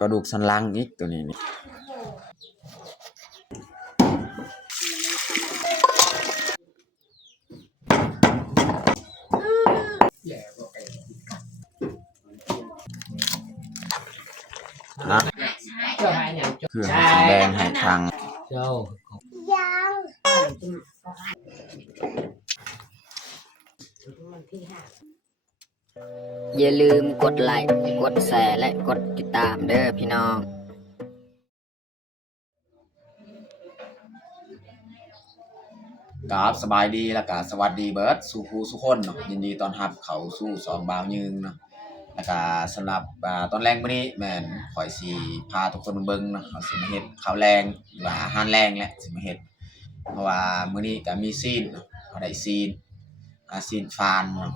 กระดูกสันหลังอีกตัวนี้นี่นะคือให้สีแดงให้ทางอย่าลืมกดไลค์กดแชร์และกดติดตามเด้อพี่น้องกับสบายดีแล้วก็สวัสดีเบิร์ดสู่ผู้สุคนเนาะยินดีต้อนรับเขาสู่สองบ่าวยืงเนาะแล้วก็สำหรับตอนแรกมื้อนี้แม่นข่อยสิพาทุกคนมาเบิ่งเนาะเขาสิมาเฮ็ดข้าวแรงหรือว่าอาหารแรงแหละสิมาเฮ็ดเพราะว่ามื้อนี้ก็มีซีนเนาะเขาได้ซีนซีนฟานเนาะ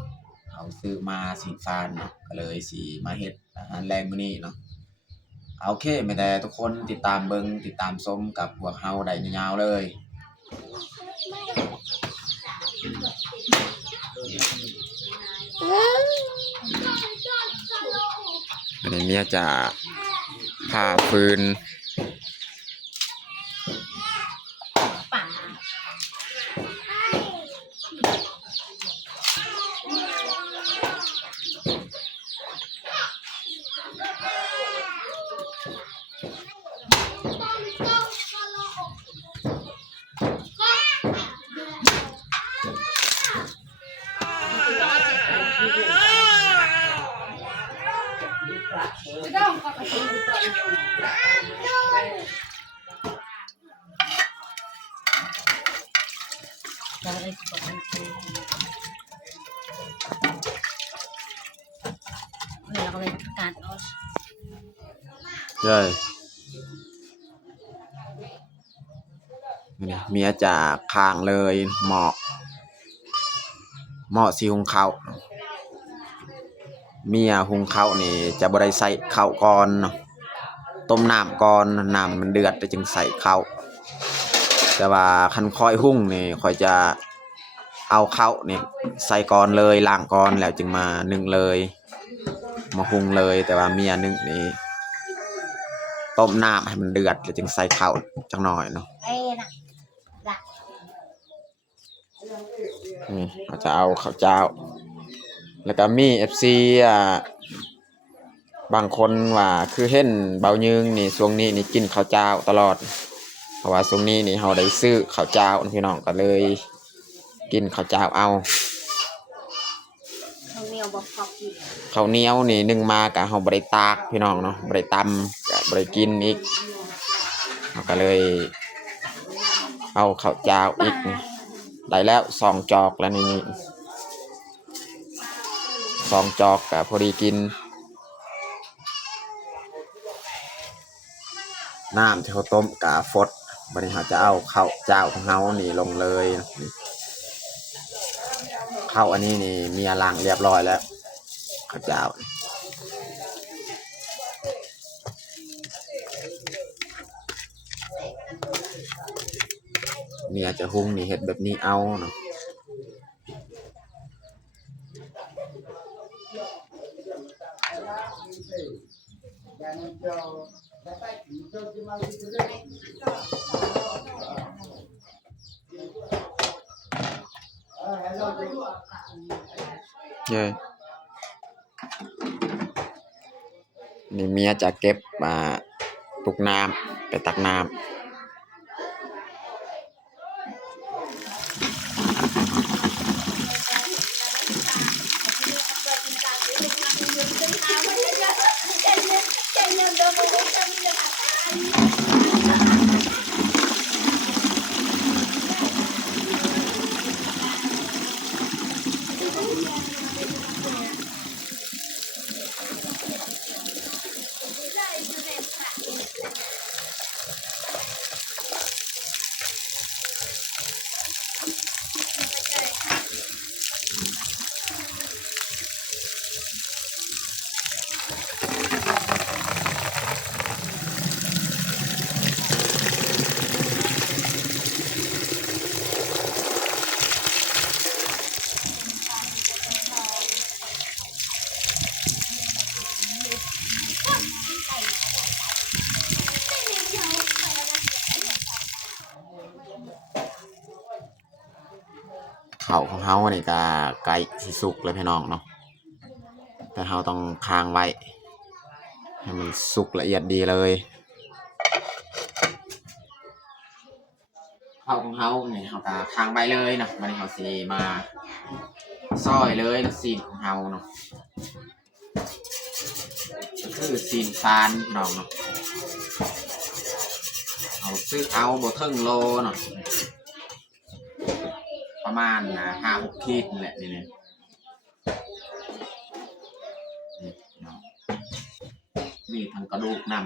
เขาซื้อมาซีนฟานเนาะก็เลยสิมาเฮ็ดอาหารแรงมื้อนี้เนาะโอเคไม่แต่ทุกคนติดตามเบิ่งติดตามชมกับพวกเฮาได้ยาวๆเลยอันนี้เมียจะผ่าฟืนใช่เนี่ยเมียจะข้างเลยเหมาะสีหุงข้าวเมียหุงข้าวนี่จะบ่ได้ใส่ข้าวก่อนเนาะต้มน้ำก่อนน้ำมันเดือดแล้วจึงใส่ข้าวแต่ว่าคันค่อยหุงนี่ค่อยจะเอาข้าวนี่ใส่ก่อนเลยล้างก่อนแล้วจึงมานึ่งเลยมาหุงเลยแต่ว่าเมียนึ่งนี่ต้มน้ำให้มันเดือดแล้วจึงใส่ข้าวจังหน่อยเนาะนี่เขาจะเอาข้าวเจ้าแล้วก็มี FC บางคนว่าคือเห็นเบายืงนี่ช่วงนี้นี่กินข้าวเจ้าตลอดเพราะว่าช่วงนี้นี่เราได้ซื้อข้าวเจ้าพี่น้องก็เลยกินข้าวเจ้าเอาข้าวเหนียวนี่นึ่งมาก็เราบ่ได้ตากพี่น้องเนาะบ่ได้ตำก็บ่ได้กินอีกเราก็เลยเอาข้าวเจ้าอีกได้แล้ว2จอกแล้วนี่2จอกก็พอดีกินน้ำที่เขาต้มกะฟดบัดนี้เขาจะเอาข้าวเจ้าของเขานี่ลงเลยข้าวอันนี้นี่มีล้างเรียบร้อยแล้วข้าวเจ้าเมียจะหุงนี่เห็ดแบบนี้เอาเนาะเย้นี่เมียจะเก็บตุกน้ำไปตักน้ำ ข้าวของเฮานี่ก็ใกล้สิสุกแล้วพี่น้องเนาะแต่เฮาต้องค้างไว้ให้มันสุกละเอียดดีเลยข้าวของเฮานี่เฮาก็ค้างไว้เลยเนาะวันนี้เฮาสิมาซอยเลยซีนของเฮาเนาะก็คือซีนฟานพี่น้องเนาะเอาซื้อเอาบ่ถึงโลเนาะประมาณ5-6 ขีดนี่แหละนี่เนาะมีทั้งกระดูกนำ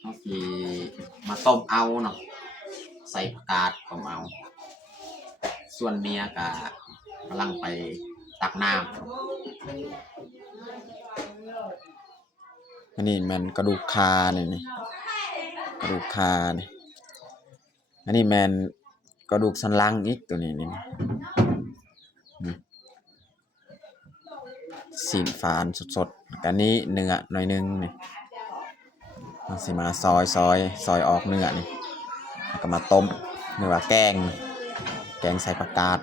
เอาสิมาต้มเอาเนาะใส่ผักกาดต้มเอาส่วนเมียก็กำลังไปตักน้ำอันนี้มันกระดูกคาเนี่ยนี่กระดูกคาเนี่ยอันนี้แมนกระดูกสันหลังอีกตัวนี้นี่สีนฟานสดๆกันนี้เนื้อหน่อยนึงนี่มันสิมาซอยออกเนื้อนี่แล้วก็มาต้มหรือว่าแกงใส่ผักกาด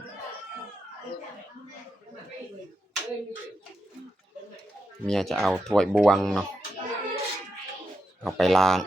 เมียจะเอาถ้วยบวงเนาะเอาไปล้าง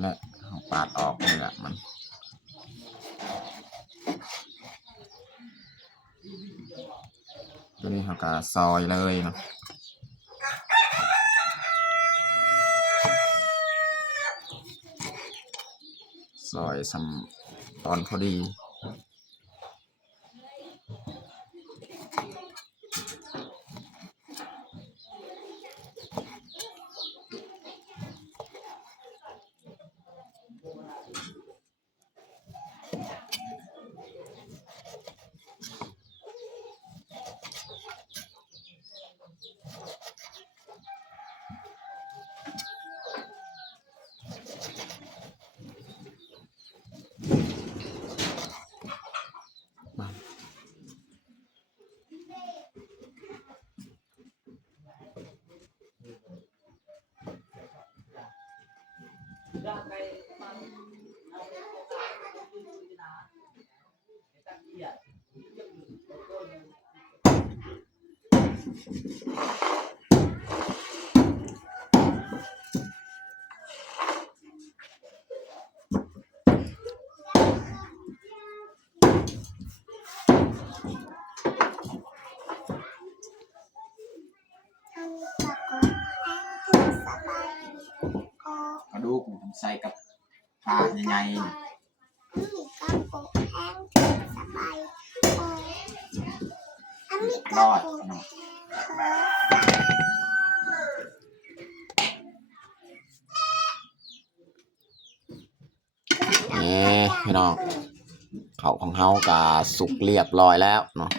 และเอาปาดออกนี่แหละมันตัวนี้เขาก็ซอยเลยเนาะซอยสำตอนพอดีกระดูกใส่กับปลาใหญ่ๆรอดเนาะพี่น้องเขาของเฮากะสุกเรียบร้อยแล้วเนาะ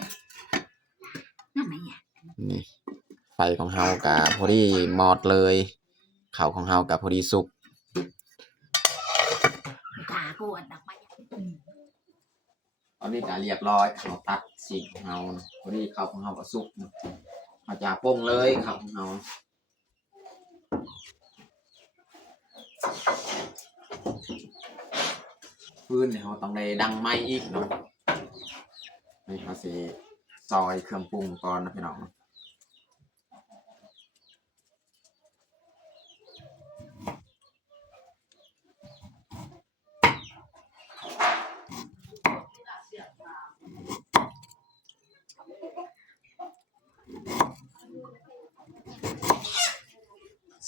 นี่ไฟของเฮากะพอดีหมดเลยเขาของเฮากะพอดีสุกตอนนี้กะเรียบร้อยเราตัดสีของเฮาพอดีเขาของเฮากะสุกมาจากป้งเลยเขาของเฮาพื้นเนี่ยเราต้องได้ดังไม้อีกเนาะนี่เขาสิซอยเครื่องปรุงก่อนนะพี่น้อง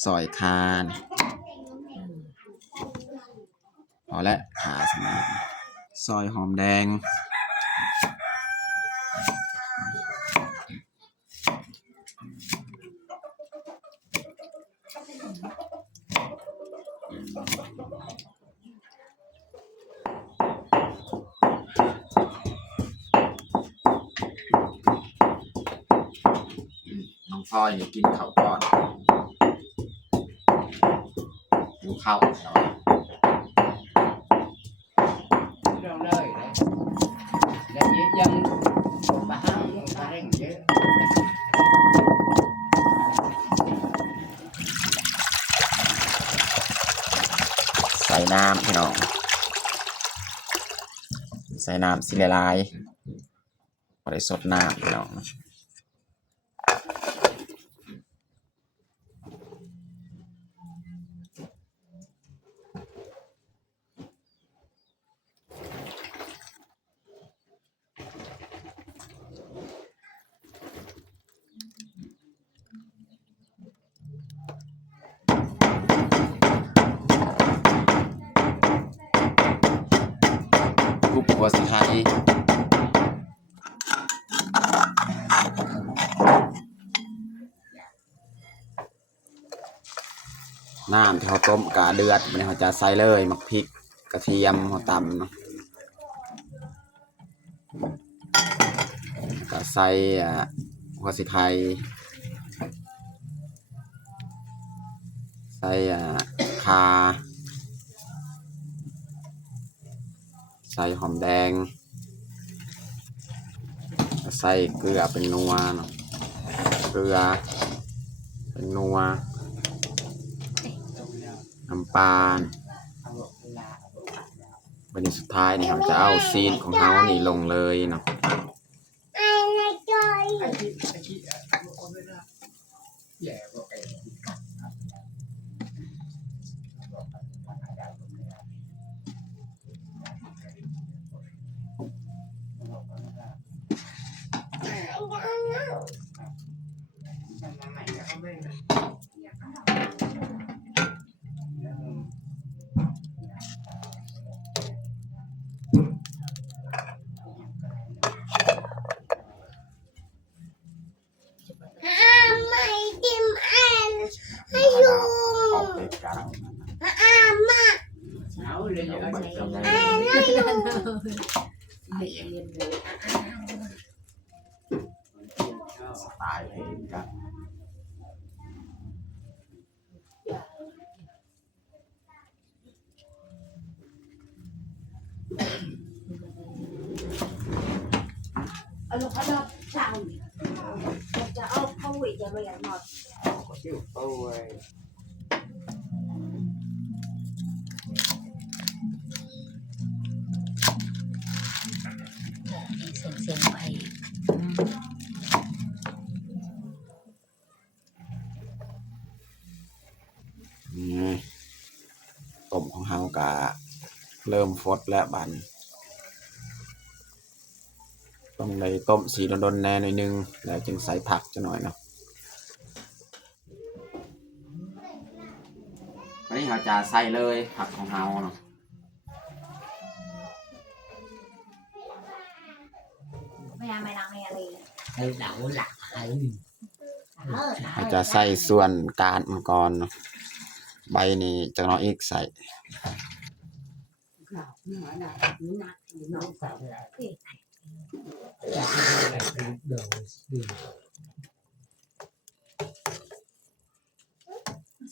ซอยคานพอ และหาสมัยซอยหอมแดงน้องพลอยนี่กินข้าวก่อนดูข้าวเนาะ trong đời đấy là dễ chân bà hăng bà rình chứ ใส่น้ำพี่น้องใส่น้ำสิละลายบ่ได้สดน้ำพี่น้องกุบหัวสิไทยน้ำที่เขาต้มกะเดือดมันเขาจะใส่เลยมักพริกกระเทียมเขาตำเนาะก็ใส่หัวสิไทยใส่ข่าใส่หอมแดงใส่เกลือเป็นนัวเนาะเกลือเป็นนัวน้ำปลาวันนี้สุดท้ายนี่เราจะเอาซีนของเขานี่ลงเลยเนาะออกไปกัน áo lên cho anh trong đây สไตล์เพลงกัน Alo, chào. Chào, không bị giờ bây giờ một. có chịu câu Xem vậy นี่ต้มของเฮากะเริ่มฟดแล้วบัดนต้องได้ต้มสีดนๆแน่หน่อยนึงแล้วจึงใส่ผักจะหน่อยเนาะวันนี้เราจะใส่เลยผักของเฮาเนาะ Mày làm mày gì? hay đậu lạc hay เราจะใส่ส่วนกาดมันก่อนเนาะใบนี้จะน้อยอีกใส่ nó phải là đồ gì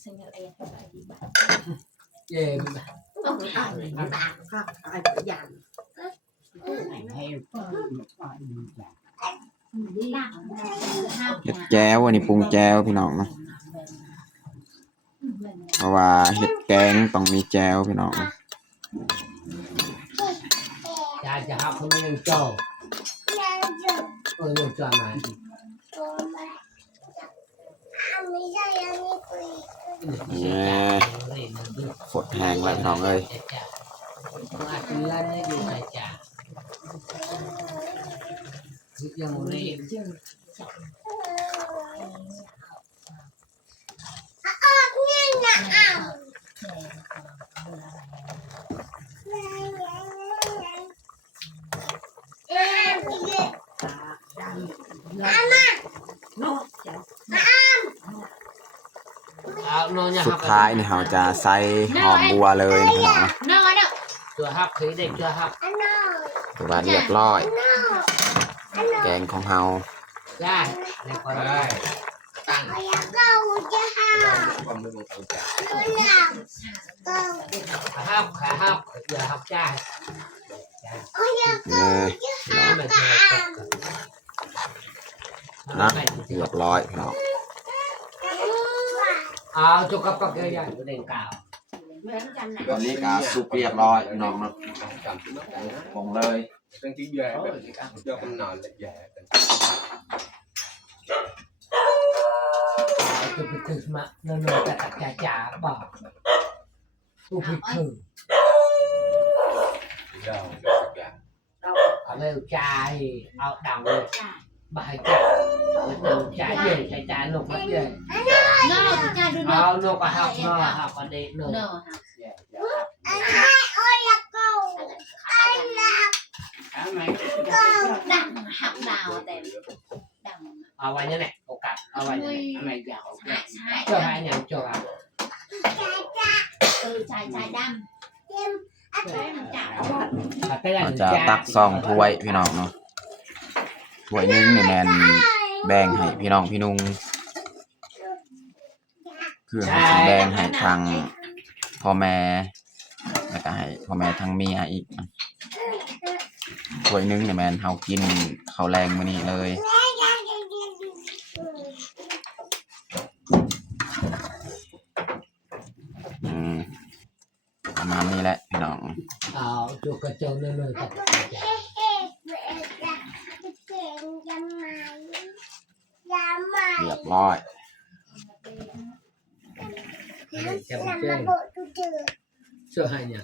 Sinh nhật em phải đi bạn. về Không có ai bạn không ai phải dàn. hay Đi làm. เห็ดแจ้วอันนี้ปรุงแจ้วพี่น้องเนาะเพราะว่าเห็ดแกงต้องมีแจ้วพี่น้อง cha học không nên cho nên cho mà นี่ฝดแห้งแล้วพี่น้องเอ้ย mà từ lên đấy dùng là chả giờ một đi สุดท้ายนี่เราจะใส่หอมบัวเลยพี่น้องนะ no I don't chưa hấp thì đây chưa hấp ถือว่าเรียบร้อย แกงของเรา ra này còn đây tăng khá hấp giờ hấp chai นี่พี่น้อง mà นะเรียบร้อยพี่น้อง cho các cái này của đèn cào ตอนนี้ก็สุกเรียบร้อยพี่น้องนะปรุงเลย Đang chỉ về cho con nợ là về tôi bị thử mà nó chả bỏ tôi bị thử ở đây chai ao đào lên bài chả đầu chai về chai lục mất về no cha do no ao lục học ở đây nữa no đằng học đàoแต่đằng เอาไว้เนี่ยแหละโอกาสเอาไว้เนี่ยอะไรยาว ใช่ใช่ เจ้าหายอย่างเจ้า ชายดำจับ เราจะตักซองถ้วยพี่น้องเนาะถ้วยหนึงนี่แมนแบ่งให้พี่น้องพี่นุงคือให้แบ่งให้ทางพ่อแม่แล้วก็ให้พ่อแม่ทางเมียอีกถ้วยหนึงนี่แมนเฮากินข้าวแรงมื้อนี้เลยประมาณนี้แหละพี่น้อง เอาจุกกระเจ้าเนื่อยๆกับ เรียบร้อย จะไปเจ้าเชื่อให้เนี่ย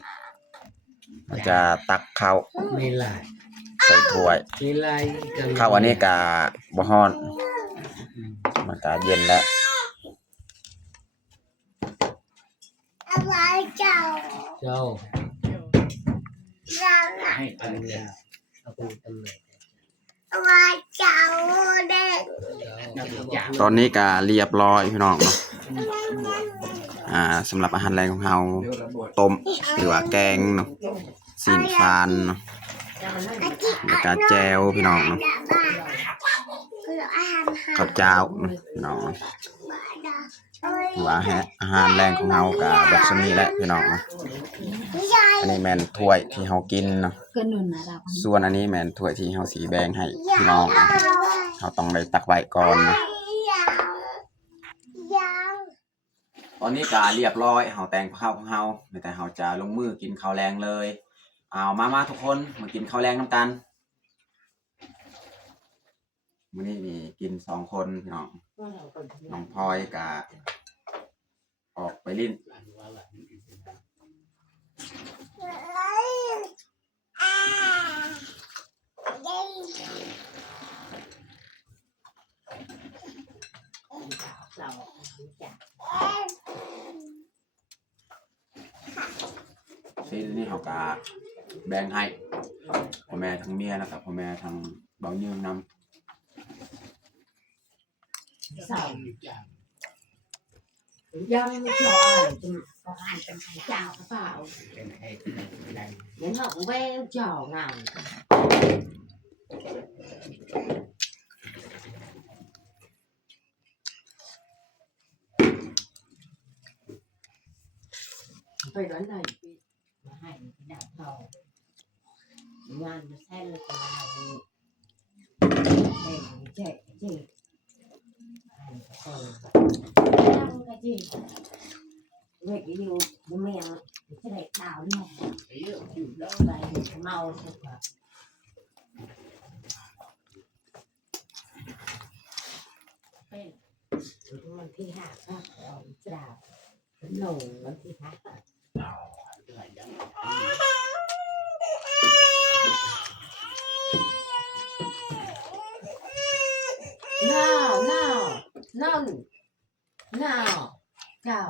เราจะตักข้าว มีลาย ใส่ถ้วย มีลาย ข้าวอันนี้กะบ่ฮ้อน มันกะเย็นแล้ว เจ้าให้อันนี้เอาไปตำแหน่ง ตอนนี้กะเรียบร้อยพี่น้องเนาะสำหรับอาหารแรงของเราต้มหรือว่าแกงเนาะสินฟานเนาะแล้วก็แจวพี่น้องเนาะข้าวเจ้าเนาะพี่น้องเนาะหรือว่าอาหารแรงของเรากะแบบนี้แหละพี่น้องเนาะอันนี้แม่นถ้วยที่เรากินเนาะ cái nồi là đào ส่วนอันนี้แม่นถ้วยที่เราสีแบ่งให้พี่น้องเนาะเราต้องได้ตักไว้ก่อนนะตอนนี้ก็เรียบร้อยเฮาแต่งข้าวของเฮาแต่เฮาจะลงมือกินข้าวแรงเลยเอามาทุกคนมากินข้าวแรงน้ำกันมื้อนี้มีกิน2คนพี่น้องน้องพลอยก็ออกไปลิ้น ทีนี้เขาก็แบ่งให้พ่อแม่ทั้งเมียแล้วกับพ่อแม่ทั้งเบาเนื่องนำ sao dân cho ai có ai trong cái chào cái phao những học ve trò nào phải đoán này mà hay cái đảo thầu ngoan nó xem cái nào để chạy gì trong cái gì về cái điều của mẹ cái này đảo đi này màuมันที่หักก็จะหลงมันที่หักno no no no เจ้า